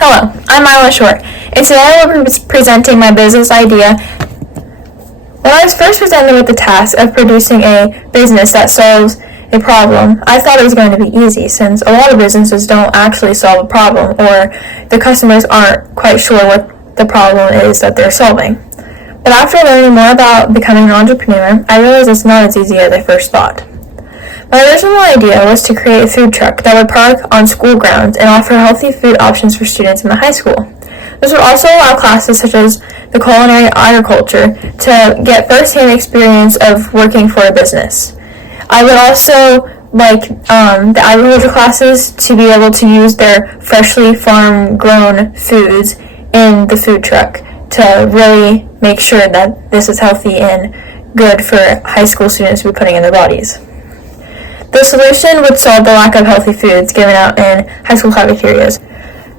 Hello, I'm Myla Short, and today I will be presenting my business idea. When I was first presented with the task of producing a business that solves a problem, I thought it was going to be easy, since a lot of businesses don't actually solve a problem, or the customers aren't quite sure what the problem is that they're solving. But after learning more about becoming an entrepreneur, I realized it's not as easy as I first thought. My original idea was to create a food truck that would park on school grounds and offer healthy food options for students in the high school. This would also allow classes such as the culinary agriculture to get first-hand experience of working for a business. I would also like the agriculture classes to be able to use their freshly farm-grown foods in the food truck to really make sure that this is healthy and good for high school students to be putting in their bodies. The solution would solve the lack of healthy foods given out in high school cafeterias.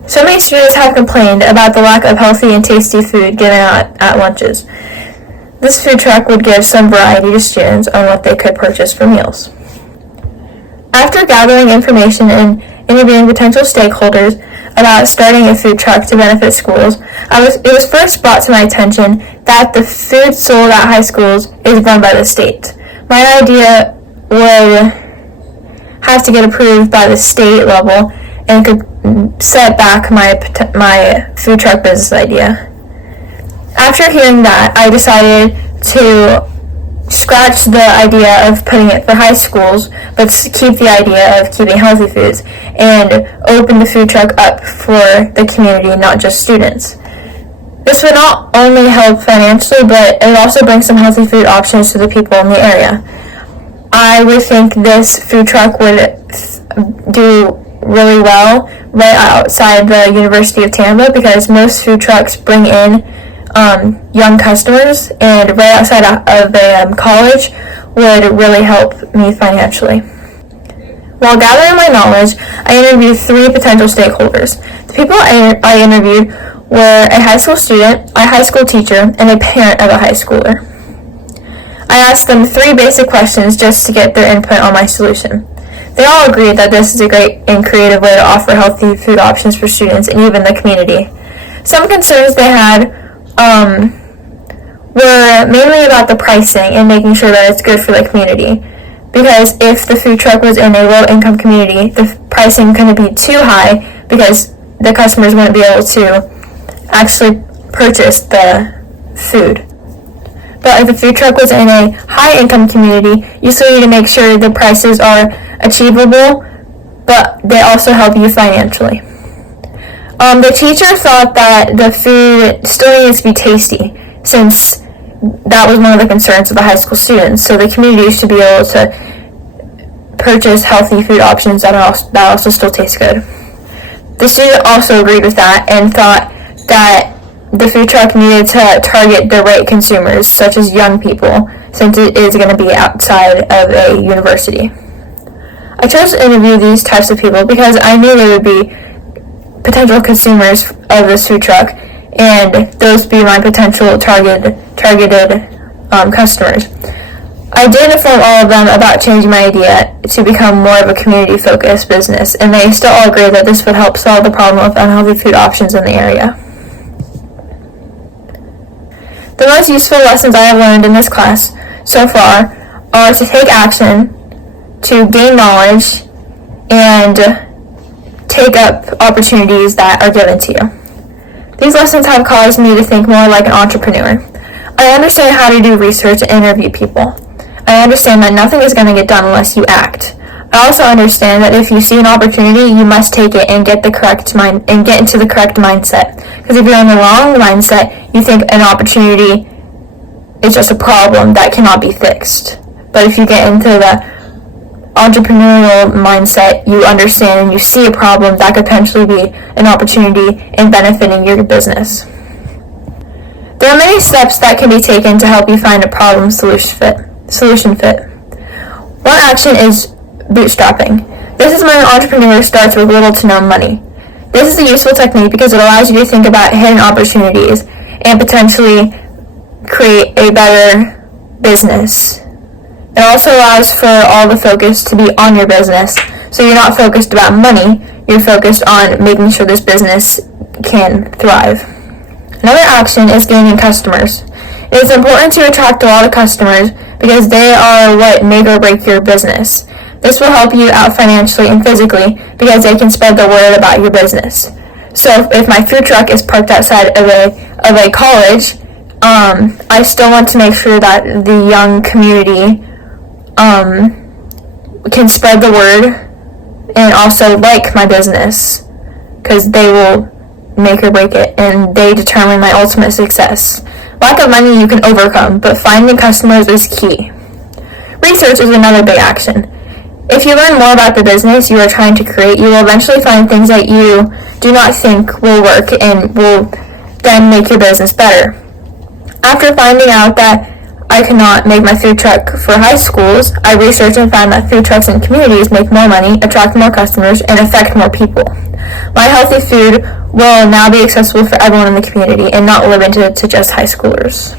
So many students have complained about the lack of healthy and tasty food given out at lunches. This food truck would give some variety to students on what they could purchase for meals. After gathering information and interviewing potential stakeholders about starting a food truck to benefit schools, it was first brought to my attention that the food sold at high schools is run by the state. My idea would have to get approved by the state level and could set back my food truck business idea. After hearing that, I decided to scratch the idea of putting it for high schools, but keep the idea of keeping healthy foods and open the food truck up for the community, not just students. This would not only help financially, but it would also bring some healthy food options to the people in the area. I would think this food truck would do really well right outside the University of Tampa, because most food trucks bring in young customers, and right outside of a college would really help me financially. While gathering my knowledge, I interviewed 3 potential stakeholders. The people I interviewed were a high school student, a high school teacher, and a parent of a high schooler. I asked them 3 basic questions just to get their input on my solution. They all agreed that this is a great and creative way to offer healthy food options for students and even the community. Some concerns they had were mainly about the pricing and making sure that it's good for the community. Because if the food truck was in a low-income community, the pricing couldn't be too high because the customers wouldn't be able to actually purchase the food. But if the food truck was in a high-income community, you still need to make sure the prices are achievable, but they also help you financially. The teacher thought that the food still needs to be tasty, since that was one of the concerns of the high school students. So the community should be able to purchase healthy food options that also still taste good. The student also agreed with that and thought that the food truck needed to target the right consumers, such as young people, since it is going to be outside of a university. I chose to interview these types of people because I knew they would be potential consumers of this food truck, and those would be my potential targeted customers. I did inform all of them about changing my idea to become more of a community-focused business, and they still all agree that this would help solve the problem of unhealthy food options in the area. The most useful lessons I have learned in this class so far are to take action, to gain knowledge, and take up opportunities that are given to you. These lessons have caused me to think more like an entrepreneur. I understand how to do research and interview people. I understand that nothing is going to get done unless you act. I also understand that if you see an opportunity, you must take it and get into the correct mindset. Because if you're in the wrong mindset, you think an opportunity is just a problem that cannot be fixed. But if you get into the entrepreneurial mindset, you understand and you see a problem that could potentially be an opportunity in benefiting your business. There are many steps that can be taken to help you find a problem solution fit. One action is bootstrapping. This is when an entrepreneur starts with little to no money. This is a useful technique because it allows you to think about hidden opportunities and potentially create a better business. It also allows for all the focus to be on your business, so you're not focused about money, you're focused on making sure this business can thrive. Another action is gaining customers. It is important to attract a lot of customers because they are what make or break your business. This will help you out financially and physically because they can spread the word about your business. So if my food truck is parked outside of a college, I still want to make sure that the young community can spread the word and also like my business because they will make or break it and they determine my ultimate success. Lack of money you can overcome, but finding customers is key. Research is another big action. If you learn more about the business you are trying to create, you will eventually find things that you do not think will work and will then make your business better. After finding out that I could not make my food truck for high schools, I researched and found that food trucks in communities make more money, attract more customers, and affect more people. My healthy food will now be accessible for everyone in the community and not limited to just high schoolers.